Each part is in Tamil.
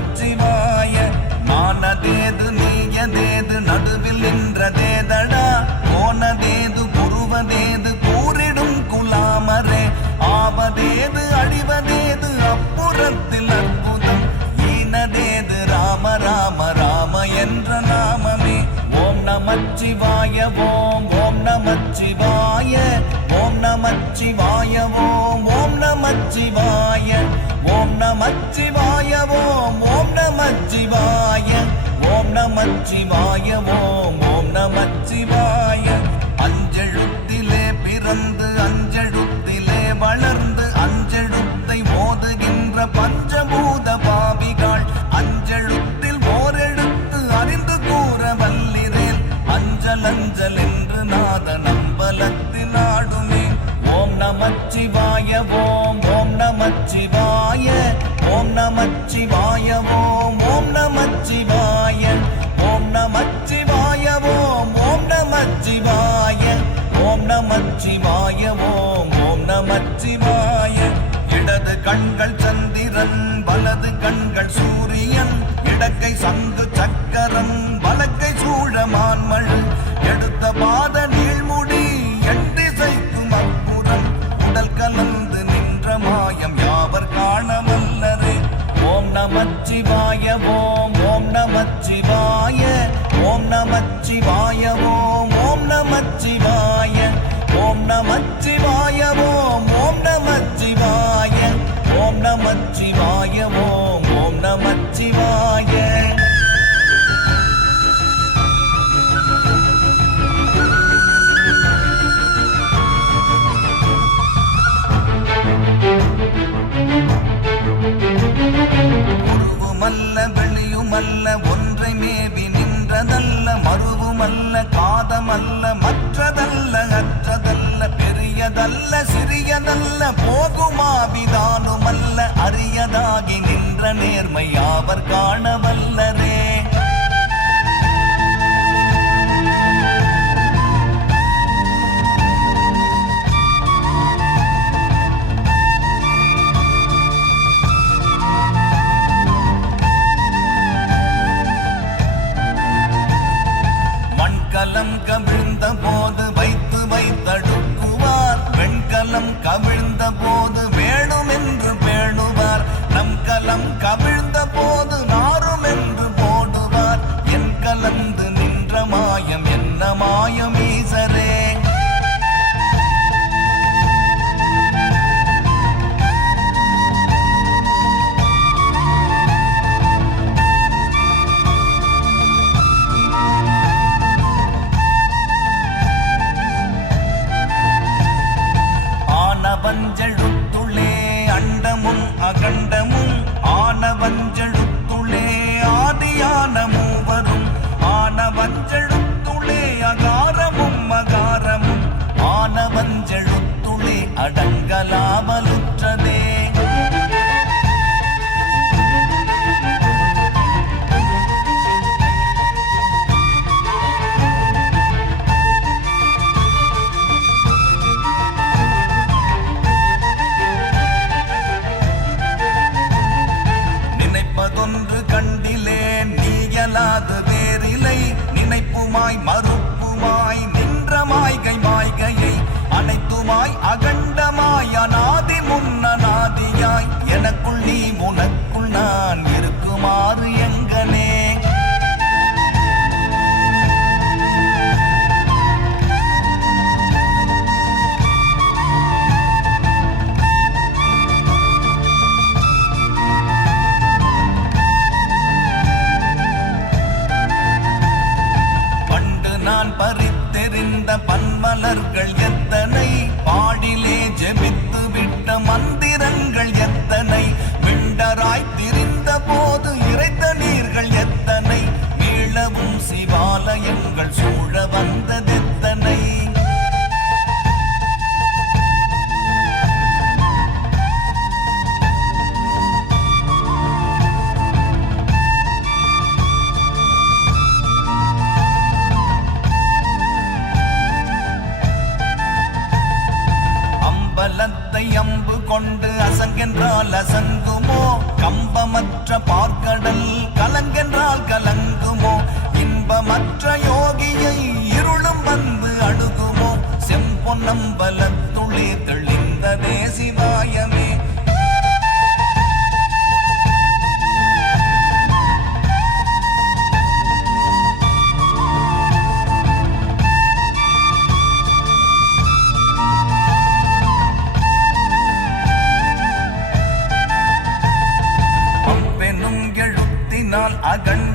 Fatima. நமச்சிவாயம் ஓம் ஓம் நமச்சிவாயம் மச்சி மாய இடது கண்கள் நமச்சிவாய ஓம் ஓம் நமச்சிவாய. உருவமல்ல வெளியுமல்ல ஒன்றை மேவி நின்றதல்ல மறுவுமல்ல காதமல்ல மற்ற பெரியதல்ல சிறியதல்ல போகுமாவிதானுமல்ல அரியதாகி நின்ற நேர்மை அவர் காணவல்ல? இன்பமற்ற பார்க்கடல் கலங்கென்றால் கலங்குமோ? இன்பமற்ற யோகியை இருளும் வந்து அணுகுமோ? செம்பொன்னம்பலம்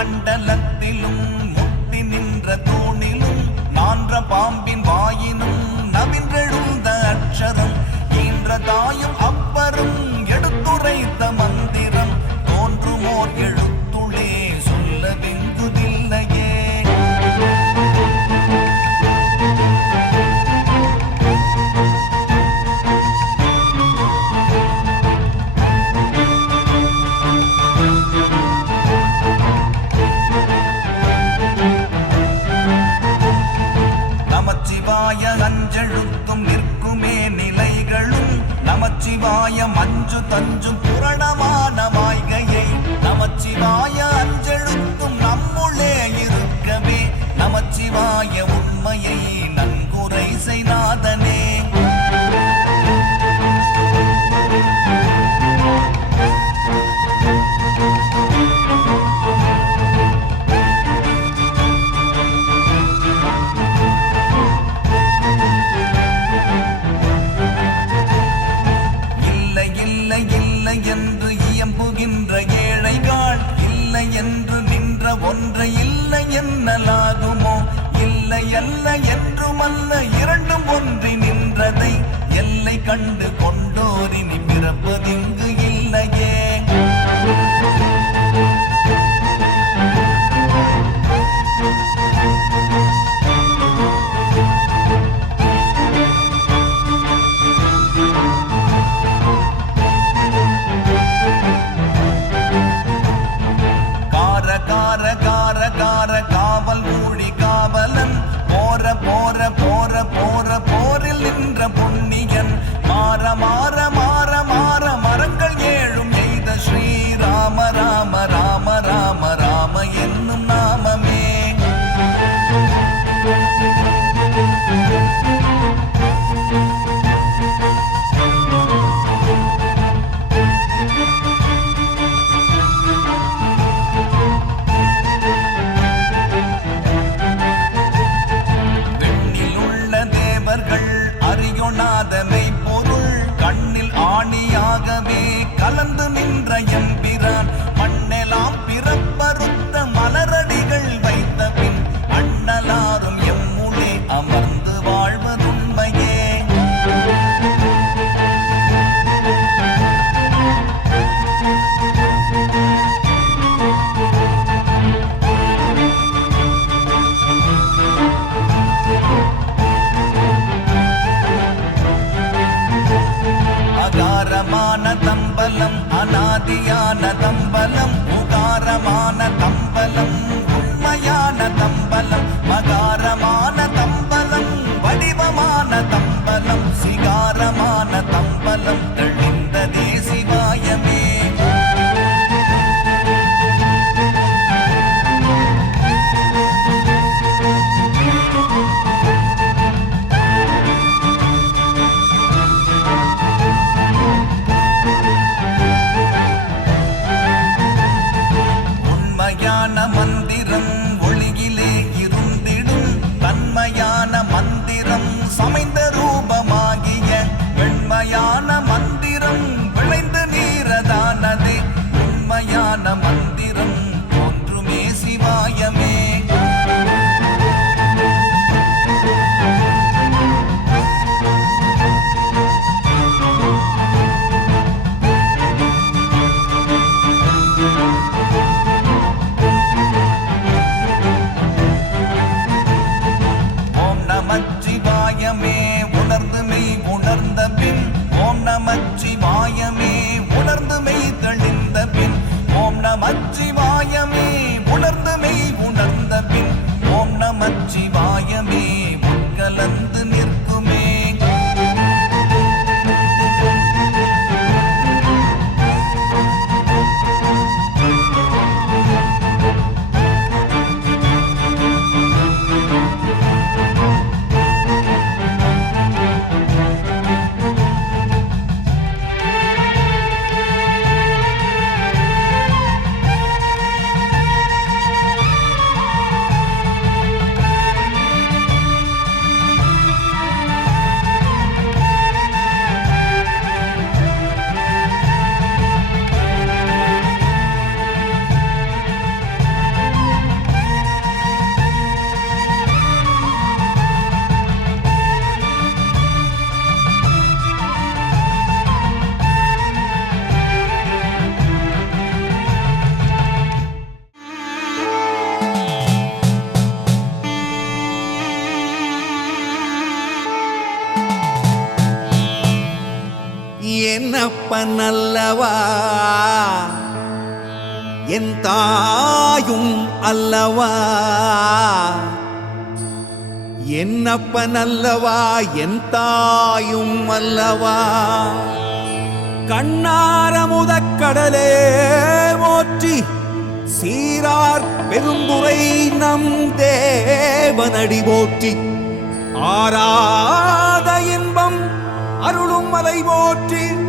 மண்டலத்திலும் முட்டி நின்ற தூணிலும் நான்ற பாம்பின் வாயினும் நவின்றெழுந்த அக்ஷரம் ஈன்ற தாயும் அப்பரும் எடுத்துரைத்த 만주 단준 என் தாயும் அல்லவா? என்னப்பன் அல்லவா? என் தாயும் அல்லவா? கண்ணாரமுதக் கடலே போற்றி சீரார் பெரும்புரை நம் தேவனடி போற்றி. ஆராத இன்பம் அருளும் மலை போற்றி.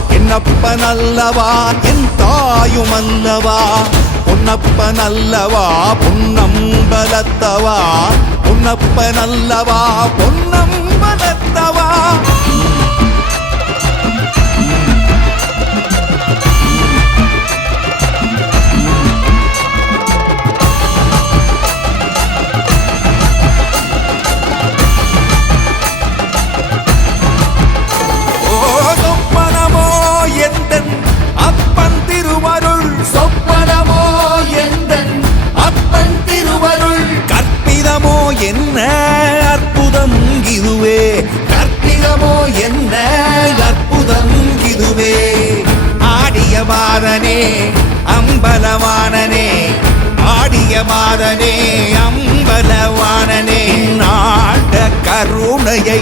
என்னப்பன் அல்லவா என் தாயும் அல்லவா பொன்னப்பன் அல்லவா பொன்னம்பலத்தவா? பொன்னப்பன் அல்லவா பொன்னம்பலத்தவா? மாதனே அம்பலவானனே நாட கருணையை